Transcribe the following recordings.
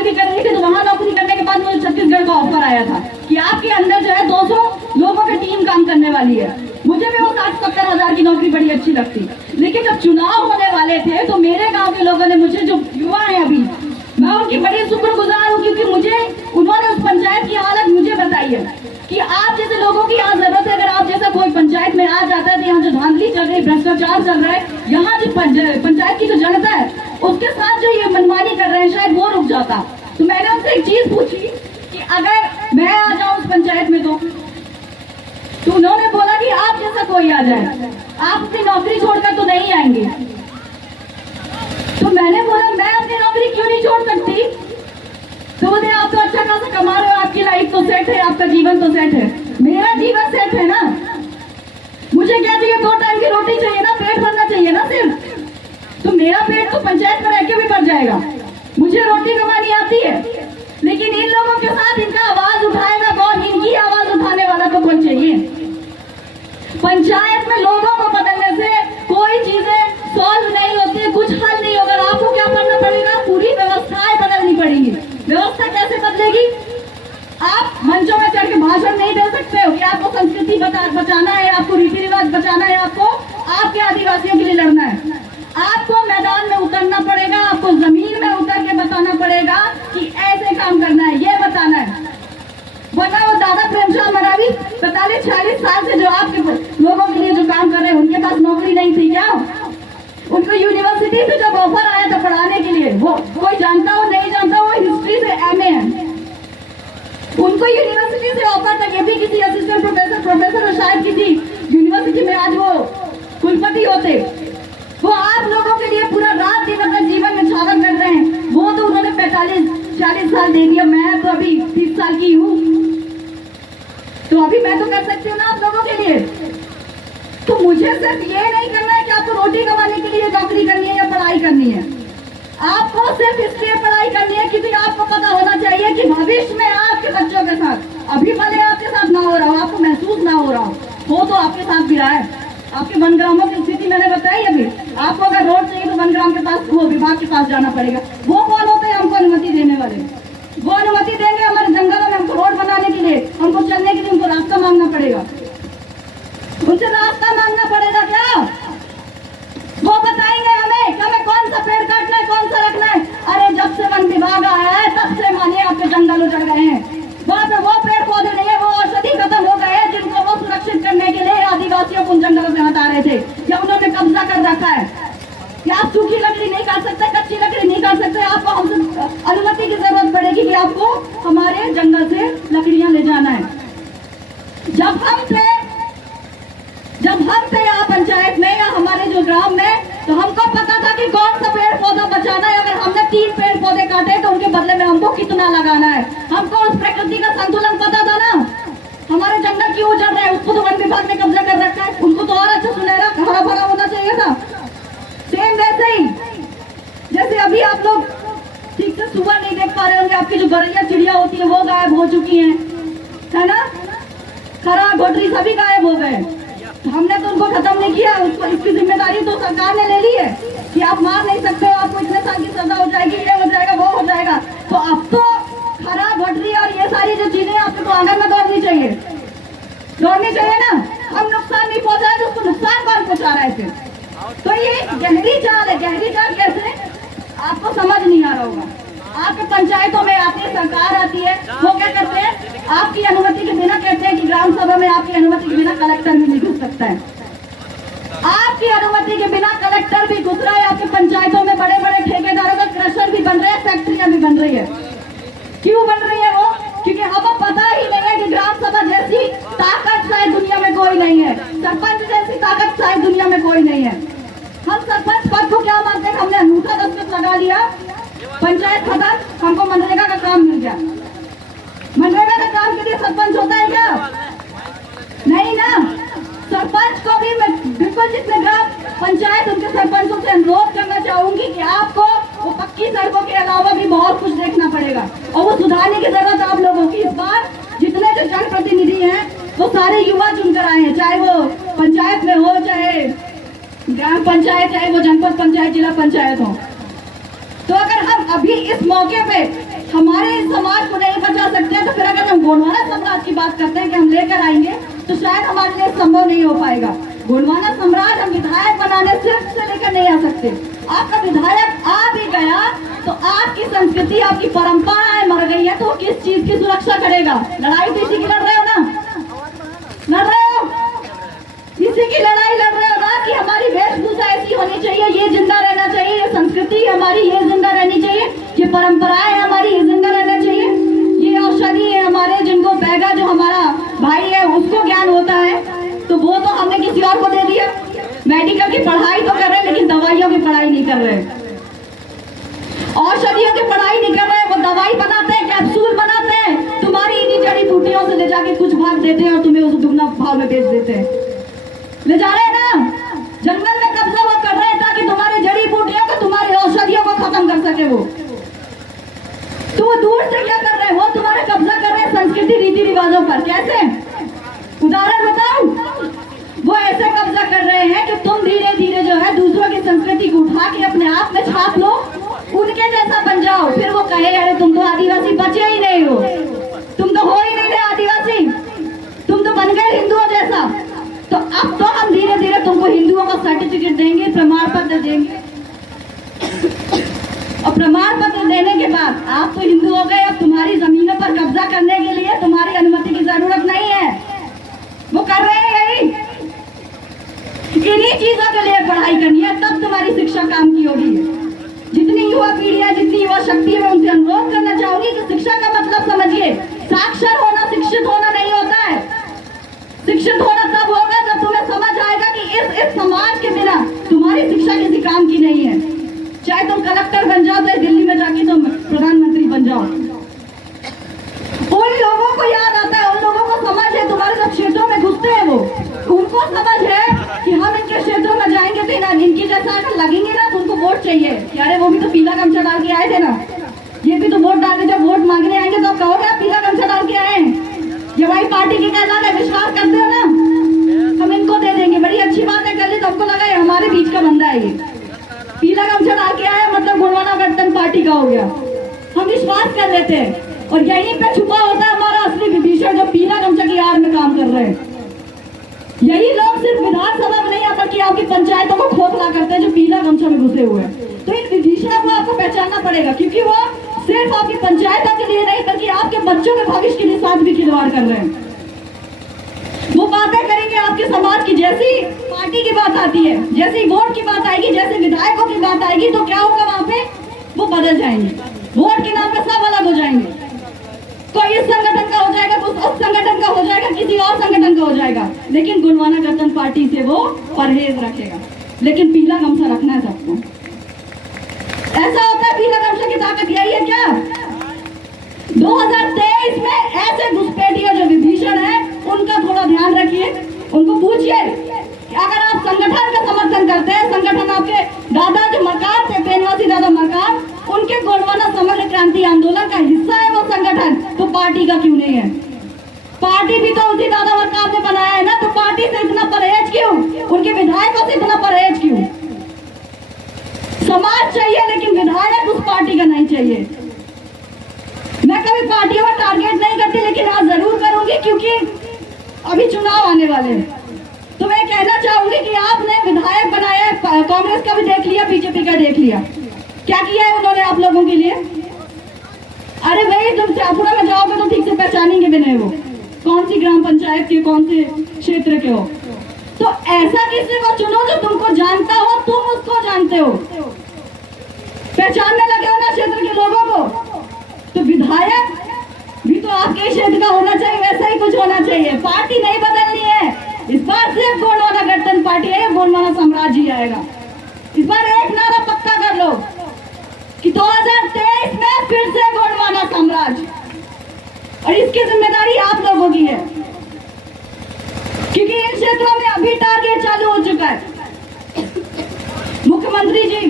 नौकरी कर रही थी, तो वहां नौकरी करने के बाद मुझे छत्तीसगढ़ का ऑफर आया था कि आपके अंदर जो है 200 लोगों की टीम काम करने वाली है। मुझे भी वो 60-70 हजार की नौकरी बड़ी अच्छी लगती, लेकिन जब चुनाव होने वाले थे तो मेरे गाँव के लोगों ने मुझे, जो युवा है अभी, मैं उनकी बड़ी शुक्रगुजार हूँ, क्योंकि मुझे उन्होंने उस पंचायत की हालत मुझे बताई है कि आप जैसे लोगों की यहाँ जरूरत है। अगर आप जैसा कोई पंचायत में आ जाता है तो यहाँ जो धांधली चल रही, भ्रष्टाचार चल रहा है, यहाँ जो पंचायत की जो जनता है उसके साथ जो ये मनमानी कर रहे हैं, शायद वो रुक जाता। तो मैंने उनसे एक चीज पूछी कि अगर मैं आ जाऊं उस पंचायत में, तो उन्होंने बोला कि आप जैसा कोई आ जाए, आप अपनी नौकरी छोड़कर तो नहीं आएंगे। तो मैंने बोला मैं अपनी नौकरी क्यों नहीं छोड़ सकती? तो बोले आप तो अच्छा खासा कमा रहे हो, आपकी लाइफ तो सेट है, आपका जीवन तो सेट है। मेरा जीवन सेट है ना, मुझे क्या चाहिए? 2 टाइम की रोटी चाहिए ना, पेट भरना चाहिए ना सिर्फ। तो मेरा पेट तो पंचायत में रह के भी भर जाएगा, मुझे रोटी कमानी आती है। लेकिन इन लोगों के साथ इनका आवाज उठाएगा कौन? इनकी आवाज उठाने वाला तो कोई चाहिए। पंचायत में लोगों को बदलने से कोई चीजें सॉल्व नहीं होती, कुछ हल नहीं होगा। आपको क्या करना पड़ेगा? पूरी व्यवस्थाएं बदलनी पड़ेगी। व्यवस्था कैसे बदलेगी? आप मंचों में चढ़ के भाषण नहीं दे सकते हो कि आपको संस्कृति बचाना है, आपको रीति रिवाज बचाना है, आपको आपके आदिवासियों के लिए लड़ना है। आपको मैदान में उतरना पड़ेगा, आपको जमीन में उतर के बताना पड़ेगा कि ऐसे काम करना है, ये बताना है। वरना वो दादा प्रेमचंद मरावी 45-46 साल से जो आपके लोगों के लिए जो काम कर रहे हैं, उनके पास नौकरी नहीं थी क्या? उनको यूनिवर्सिटी से जब ऑफर आया था पढ़ाने के लिए, वो कोई जानता हो नहीं जानता, वो हिस्ट्री से एमए है, उनको यूनिवर्सिटी से ऑफर था, ये भी किसी असिस्टेंट प्रोफेसर और शायद किसी यूनिवर्सिटी में आज वो कुलपति होते। वो आप लोगों के लिए पूरा रात दिन अपने जीवन में छावल कर रहे हैं। वो तो उन्होंने 45-40 साल दे दिया, मैं तो अभी 30 साल की हूँ, तो अभी मैं तो कर सकती हूँ ना आप लोगों के लिए। तो मुझे सिर्फ ये नहीं करना है कि आपको रोटी कमाने के लिए नौकरी करनी है या पढ़ाई करनी है। आपको सिर्फ इसलिए पढ़ाई करनी है क्योंकि आपको पता होना चाहिए कि भविष्य में आपके बच्चों के साथ, अभी भले आपके साथ ना हो रहा हो, आपको महसूस ना हो रहा हो तो आपके साथ भी रहा है। आपके वनग्रामों की स्थिति मैंने बताई अभी। आपको अगर रोड चाहिए तो वनग्राम के पास, वो विभाग के पास जाना पड़ेगा। वो कौन होते हैं हमको अनुमति देने वाले? वो अनुमति देंगे हमारे जंगलों में हमको रोड बनाने के लिए, हमको चलने के लिए उनको रास्ता मांगना पड़ेगा। उनसे रास्ता मांगना पड़ेगा क्या? वो बताएंगे हमें कि हमें कौन सा पेड़ काटना है, कौन सा रखना है। अरे जब से वन विभाग आया है तब से मानिए आपके जंगल उजड़ गए हैं। वहाँ पे वो पेड़ पौधे नहीं है, वो औषधि खत्म हो गए हैं जिनको वो सुरक्षित करने के लिए आदिवासियों को उन जंगलों से हटा रहे थे, या उन्होंने कब्जा कर रखा है। कि आप सूखी लकड़ी नहीं काट सकते, कच्ची लकड़ी नहीं काट सकते, आपको हमसे अनुमति की जरूरत पड़ेगी कि आपको हमारे जंगल से लकड़ियां ले जाना है। जब हम थे यहाँ पंचायत में या हमारे जो ग्राम में, तो हमको पता था कि कौन सा पेड़ पौधा बचाना है। अगर हमने 3 पेड़ पौधे काटे तो उनके बदले में हमको कितना लगाना है। हमको उस प्रकृति का संतुलन पता था ना। हमारे जंगल क्यों उजड़ रहे हैं, उसको तो वन विभाग ने कब्जा कर रखा है। उनको तो और अच्छा सुनहरा हरा भरा होना चाहिए था। सेम वैसे ही जैसे अभी आप लोग ठीक से सुबह नहीं देख पा रहे होंगे, आपकी जो गौरैया चिड़िया होती है वो गायब हो चुकी है ना। खरा घोटरी सभी गायब हो गए। हमने तो उनको खत्म नहीं किया, उसको इसकी जिम्मेदारी तो सरकार ने ले ली है कि आप मार नहीं सकते हो, आपको इतने साल की सजा हो जाएगी, ये हो जाएगा, वो हो जाएगा। तो अब तो खरा भटरी और ये सारी जो चीजें आपको तो आंगन में दौड़नी चाहिए ना। हम नुकसान नहीं पहुंचा तो उसको नुकसान कौन पहुंचा रहा है फिर? तो ये गहरी चाल है। गहरी चाल कैसे? आपको समझ नहीं आ रहा होगा। आपके पंचायतों में आती है, सरकार आती है, वो क्या करते हैं, आपकी अनुमति के बिना कहते हैं कि ग्राम सभा में आपकी अनुमति के बिना कलेक्टर भी नहीं घुस सकता है। आपकी अनुमति के बिना कलेक्टर भी घुस रहा है। आपके पंचायतों में बड़े बड़े ठेकेदारों का क्रशर भी बन रहे हैं, फैक्ट्रियां भी बन रही है। क्यों बन रही है वो? क्योंकि हमें पता ही नहीं है कि ग्राम सभा जैसी ताकत शायद दुनिया में कोई नहीं है, सरपंच जैसी ताकत शायद दुनिया में कोई नहीं है। हम सरपंच पद को क्या मानते हैं? हमने अंगूठा दस्तखत लगा लिया, पंचायत खत्म, हमको मनरेगा का काम मिल गया। मनरेगा का काम के लिए सरपंच होता है क्या? नहीं ना। सरपंच को भी मैं बिल्कुल जितने ग्राम पंचायत उनके सरपंचों से अनुरोध करना चाहूंगी कि आपको वो पक्की सड़कों के अलावा भी बहुत कुछ देखना पड़ेगा और वो सुधारने की जरूरत आप लोगों की। इस बार जितने जो जनप्रतिनिधि हैं वो सारे युवा चुनकर आए हैं, चाहे वो पंचायत में हो, चाहे ग्राम पंचायत, चाहे वो जनपद पंचायत, जिला पंचायत हो। तो अगर हम अभी इस मौके पे हमारे इस समाज को नहीं बचा सकते, तो फिर अगर हम गोंडवाना साम्राज्य की बात करते हैं कि हम लेकर आएंगे, तो शायद हमारे लिए संभव नहीं हो पाएगा। गोंडवाना साम्राज्य हम विधायक बनाने सिर्फ से लेकर नहीं आ सकते। आपका विधायक आ भी गया तो आपकी संस्कृति, आपकी परंपराएं मर गई है, तो किस चीज की सुरक्षा करेगा? लड़ाई तो इसी की लड़ रहे हो ना, लड़ रहे हो, इसी की लड़ाई लड़ रहे हो ना कि हमारी वेशभूषा ऐसी होनी चाहिए, ये जिंदा रहना चाहिए, ये संस्कृति हमारी ये जिंदा रहनी चाहिए, ये परंपराएं हमारी ये जिंदा रहना चाहिए, ये औषधि है हमारे, जिनको बैगा जो हमारा भाई है उसको ज्ञान होता है, तो वो तो हमने किसी और को दे दिया। मेडिकल की पढ़ाई तो कर रहे हैं लेकिन दवाइयों की पढ़ाई नहीं कर रहे, औषधियों की पढ़ाई नहीं कर रहे, वो दवाई बनाते हैं, कैप्सूल बनाते हैं, तुम्हारी इन्हीं जड़ी बूटियों से ले जाके कुछ भाग देते हैं और तुम्हें उस दुगना भाव में बेच देते हैं। ले जा रहे हैं ना, जंगल में कब्जा वो कर रहे हैं ताकि तुम्हारी जड़ी बूटियों को, तुम्हारी औषधियों को खत्म कर सके वो। तो वो दूर से क्या कर रहे हैं? वो तुम्हारे कब्जा कर रहे हैं संस्कृति रीति रिवाजों पर। कैसे? उदाहरण बताऊं? वो ऐसे कब्जा कर रहे हैं कि तुम धीरे धीरे जो है दूसरों की संस्कृति को उठा के अपने आप में छाप लो, उनके जैसा बन जाओ, फिर वो कहे अरे तुम तो आदिवासी बचे ही नहीं हो, तुम तो हो ही नहीं रहे आदिवासी, तुम तो बन गए हिंदुओं जैसा। तो अब तो हम धीरे धीरे तुमको हिंदुओं का सर्टिफिकेट देंगे, प्रमाण पत्र देंगे, और प्रमाण पत्र देने के बाद आप तो हिंदू हो गए, अब तुम्हारी जमीनों पर कब्जा करने के लिए तुम्हारी अनुमति की जरूरत नहीं है। वो कर रहे हैं यही, इन्हीं चीजों के लिए पढ़ाई करनी है, तब तुम्हारी शिक्षा काम की होगी। जितनी युवा पीढ़ी है, जितनी युवा शक्ति है, मैं उनसे अनुरोध करना चाहूंगी कि शिक्षा का मतलब समझिए। साक्षर होना शिक्षित होना नहीं होता है। शिक्षित होना तब होगा जब तुम्हें समझ आएगा कि इस समाज के बिना तुम्हारी शिक्षा किसी काम की नहीं है। चाहे तुम कलेक्टर बन जाओ, चाहे दिल्ली में जाके तुम प्रधानमंत्री बन जाओ, उन लोगों को याद आता है, उन लोगों को समझ है, तुम्हारे सब क्षेत्रों में घुसते हैं वो, उनको समझ है कि हम इनके क्षेत्रों में जाएंगे तो इनकी जैसा अगर लगेंगे ना तो उनको वोट चाहिए। यारे वो भी तो पीला गमछा डाल के आए थे ना, ये भी तो वोट डालने, जब वोट मांगने आएंगे तो कहोगे आप पीला गमछा डाल के आए, ये वही पार्टी के कहना है, विश्वास करते हो ना, हम इनको दे देंगे। बड़ी अच्छी बात है, कल तो हमको लगा हमारे बीच का बंदा है, ये पीला गमछा डाल के आया मतलब गोंडवाना गणतंत्र पार्टी का हो गया, हम विश्वास कर लेते हैं। और यहीं पे छुपा होता है हमारा असली विभीषण, जो पीला गमछा की आड़ में काम कर रहे हैं। यही लोग सिर्फ विधानसभा में नहीं आकर के आपकी पंचायतों को खोखला करते हैं, जो पीला गमछा में घुसे हुए हैं। तो इन विभीषणों को आपको पहचानना पड़ेगा, क्योंकि वो सिर्फ आपकी पंचायतों के लिए नहीं बल्कि आपके बच्चों के भविष्य के लिए साथ भी खिलवाड़ कर रहे हैं। वो बातें करेंगे आपके समाज की, जैसी पार्टी की बात आती है, जैसी वोट की बात आएगी, जैसे विधायकों की बात आएगी, तो क्या होगा वहां पे? वो बदल जाएंगे, वोट के नाम पे सब अलग हो जाएंगे। कोई इस संगठन का हो जाएगा, उस संगठन का हो जाएगा, किसी और संगठन का हो जाएगा, लेकिन गोंडवाना गणतंत्र पार्टी से वो परहेज रखेगा। लेकिन पीला गमछा रखना है सबको। ऐसा होता है, पीला गमछा की ताकत यही है क्या? 2023 में ऐसे घुसपैठियों जो विभीषण है, उनका थोड़ा ध्यान रखिए, उनको पूछिए कि अगर आप संगठन का समर्थन करते हैं, संगठन आपके दादा जो मरकाम थे, पेनवासी दादा मरकाम, उनके गोंडवाना समग्र क्रांति आंदोलन का हिस्सा है वो संगठन, तो पार्टी का क्यों नहीं है? पार्टी भी तो उसी दादा मरकाम ने बनाया है ना, तो पार्टी से इतना परहेज क्यों? उनके विधायकों से इतना परहेज क्यों? समाज चाहिए लेकिन विधायक उस पार्टी का नहीं चाहिए। मैं कभी पार्टियों का टारगेट नहीं करती, लेकिन आज जरूर करूंगी, क्योंकि अभी चुनाव आने वाले हैं। तो मैं कहना चाहूंगी कि आपने विधायक बनाया है, कांग्रेस का भी देख लिया, बीजेपी का देख लिया, क्या किया है उन्होंने आप लोगों के लिए? अरे भाई, तुम चापुरा में जाओगे तो ठीक से पहचानेंगे भी नहीं वो कौन सी ग्राम पंचायत के, कौन से क्षेत्र के हो। तो ऐसा किसी को चुनो जो तुमको जानता हो, तुम उसको जानते हो, पहचानने लगे हो ना क्षेत्र के लोगों को। तो विधायक भी तो आपके क्षेत्र का होना चाहिए, वैसा ही कुछ होना चाहिए। पार्टी नहीं बदलनी है, इस बार सिर्फ गोंडवाना गणतंत्र पार्टी है, गोंडवाना साम्राज्य आएगा। इस बार एक नारा पक्का कर लो कि 2023 में फिर से गोंडवाना साम्राज्य, और इसकी जिम्मेदारी आप लोगों की है, क्योंकि इन क्षेत्रों में अभी टारगेट चालू हो चुका है। मुख्यमंत्री जी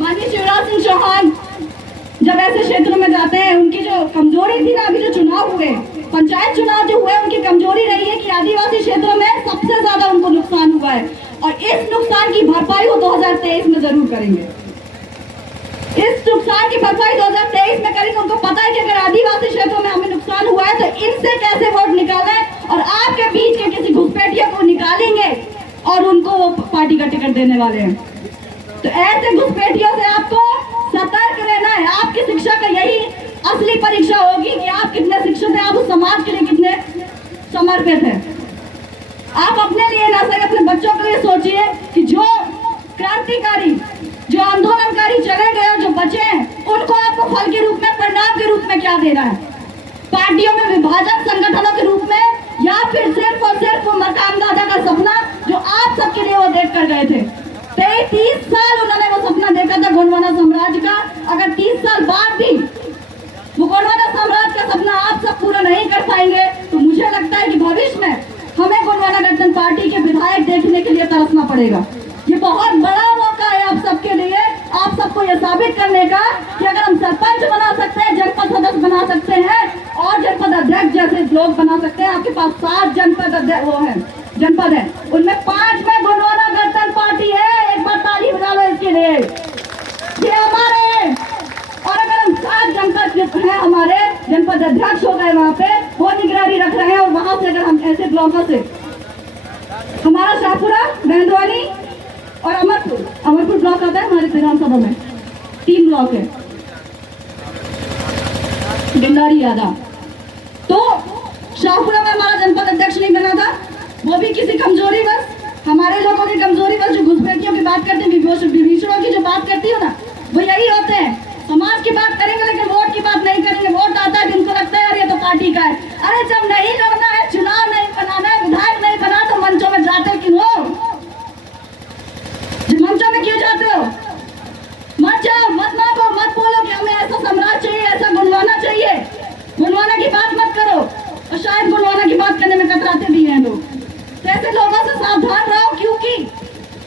माननीय शिवराज सिंह चौहान जब ऐसे क्षेत्रों में जाते हैं, उनकी जो कमजोरी थी ना, अभी जो चुनाव हुए, पंचायत चुनाव जो हुए, उनकी कमजोरी रही है कि आदिवासी क्षेत्रों में सबसे ज्यादा उनको नुकसान हुआ है, और इस नुकसान की भरपाई वो 2023 में जरूर करेंगे। इस नुकसान की भरपाई 2023 में करेंगे, उनको कर देने वाले हैं। तो ऐसे घुसपैठियों से आपको सतर्क रहना है। आपकी शिक्षा का यही असली परीक्षा होगी कि आप कितने शिक्षित हैं, आप उस समाज के लिए कितने समर्पित हैं। आप अपने लिए ना सही अपने बच्चों के लिए सोचिए कि जो क्रांतिकारी, जो आंदोलनकारी चले गए, जो बचे हैं, उनको आपको फल के रूप में, परिणाम के रूप में क्या देना है? पार्टियों में विभाजन, संगठनों के रूप में, या फिर सिर्फ और सिर्फ वो मकान दादा का सपना जो आप सबके लिए वो देख कर गए थे। 30 साल उन्होंने वो सपना देखा था गोंडवाना साम्राज्य का। अगर 30 साल बाद भी वो गोंडवाना साम्राज्य का सपना आप सब पूरा नहीं कर पाएंगे तो मुझे लगता है कि भविष्य में हमें गोंडवाना गठबंधन पार्टी के विधायक देखने के लिए तरसना पड़ेगा। ये बहुत बड़ा मौका है आप सबके लिए, आप सबको ये साबित करने का कि अगर हम सरपंच बना सकते हैं, जनपद सदस्य बना सकते हैं और जनपद अध्यक्ष जैसे लोग बना सकते हैं। आपके पास 7 जनपद है, उनमें 5 में गोंडवाना गठबंधन पार्टी है। एक बार ताली बजा लो इसके लिए, ये हमारे। और अगर हम 7 जनपद हैं, हमारे जनपद अध्यक्ष हो गए वहाँ पे, वो निगरानी रख रहे हैं। और वहां से अगर हम ऐसे ब्लॉकों से, हमारा शाहपुरा, बैंदवानी और अमरपुर ब्लॉक आता है हमारे विधानसभा में, 3 ब्लॉक है, गिंडारी यादव। तो शाहपुरा में हमारा जनपद अध्यक्ष नहीं बना था, वो भी किसी कमजोरी बस, हमारे लोगों की कमजोरी बस, जो घुसपैठियों की बात करते हैं, विभीषणों की जो बात करती हो ना, वो यही होते हैं। समाज की बात करेंगे लेकिन वोट की बात नहीं करेंगे। वोट आता है जिनको लगता है यार ये तो पार्टी का है। अरे जब नहीं लड़ना है, चुनाव नहीं बनाना है, विधायक नहीं बना तो मंचों में जाते क्यों हो? मंचों में क्यों जाते हो? मत जाओ, मत मांगो, मत बोलो कि हमें ऐसा सम्राट चाहिए, ऐसा गुणवाना चाहिए। गुणवाना की बात मत करो, और शायद गुणवाना की बात करने में कतराते भी हैं लोग। तो ऐसे लोगों से सावधान रहो, क्योंकि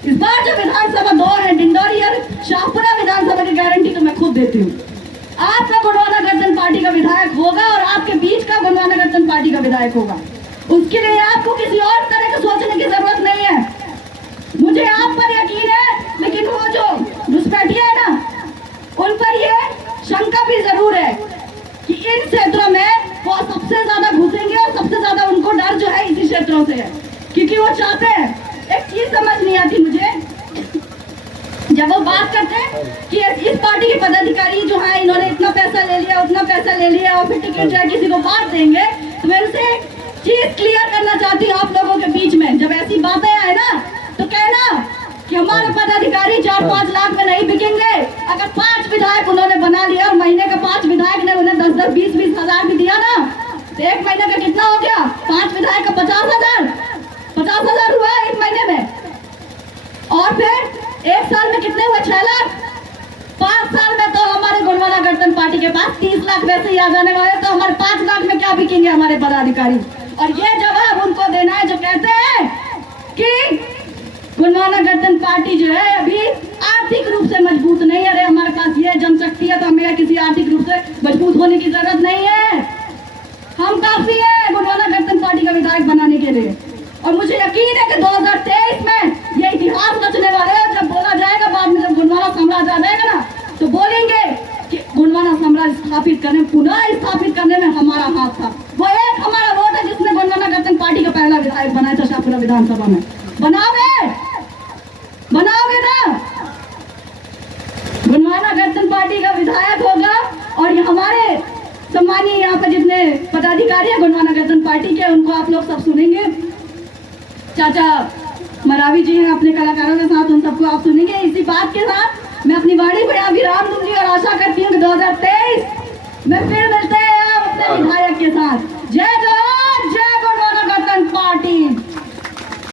इस बार जो विधानसभा 2 है, डिंडोरी और शाहपुरा विधानसभा की गारंटी तो मैं खुद देती हूँ। आपका गोंडवाना गठबंधन पार्टी का विधायक होगा और आपके बीच का गोंडवाना गठबंधन पार्टी का विधायक होगा। उसके लिए आपको किसी और तरह के सोचने की जरूरत नहीं है। मुझे आप पर यकीन है, लेकिन वो जो घुसपैठिए है ना, उन पर ये शंका भी जरूर है कि इन क्षेत्रों में वो सबसे ज्यादा घुसेंगे और सबसे ज्यादा उनको डर जो है इसी क्षेत्रों से है। क्योंकि वो चाहते हैं, एक चीज समझ नहीं आती मुझे, जब वो बात करते हैं कि इस पार्टी के पदाधिकारी जो है इन्होंने इतना पैसा ले लिया, उतना पैसा ले लिया और फिर टिकट जो है किसी को बांट देंगे, तो मैं उनसे चीज क्लियर करना चाहती हूँ आप लोगों के बीच में। जब ऐसी बातें आए ना तो कहना कि हमारे पदाधिकारी 4-5 लाख में नहीं बिकेंगे। अगर 5 विधायक उन्होंने बना लिया और महीने का 5 विधायक ने उन्हें 10-10, 20-20 हजार भी दिया ना, तो 1 महीने का कितना हो गया? 5 विधायक का 50,000 हुआ एक महीने में। और फिर 1 साल में कितने हुए? 6 लाख। 5 साल में तो हमारे गोंडवाना गठबंधन पार्टी के पास 30 लाख वैसे ही आ जाने वाले, तो हमारे 5 लाख में क्या बिकेंगे हमारे पदाधिकारी? और ये जवाब उनको देना है जो कहते हैं कि गोंडवाना गठबंधन पार्टी जो है अभी आर्थिक रूप से मजबूत नहीं है। अरे हमारे पास ये जनशक्ति है तो हमें किसी आर्थिक रूप से मजबूत होने की जरूरत नहीं है, हम काफी है गोंडवाना गठबंधन पार्टी का विधायक बनाने के लिए। और मुझे यकीन है कि 2023 में ये इतिहास रचने वाले हैं। जब बोला जाएगा बाद में, जब गोंडवाना साम्राज्य आ जाएगा ना, तो बोलेंगे कि गोंडवाना साम्राज्य स्थापित करने, पुनः स्थापित करने में हमारा हाथ था। वो एक हमारा वोट है जिसने गोंडवाना गठबंधन पार्टी का पहला विधायक बनाया था शाहपुरा विधानसभा में। बनाओगे ना? गोंडवाना गठबंधन पार्टी का विधायक होगा। और ये हमारे सम्मानीय यहाँ पे जितने पदाधिकारी है गोंडवाना गठबंधन पार्टी के, उनको आप लोग सब सुनेंगे। चाचा मरावी जी हैं अपने कलाकारों के साथ, उन सबको आप सुनेंगे। इसी बात के साथ मैं अपनी वाणी को यहाँ विराम दूंगी और आशा करती हूँ कि 2023 में फिर मिलते हैं आप अपने विधायक के साथ। जय जय।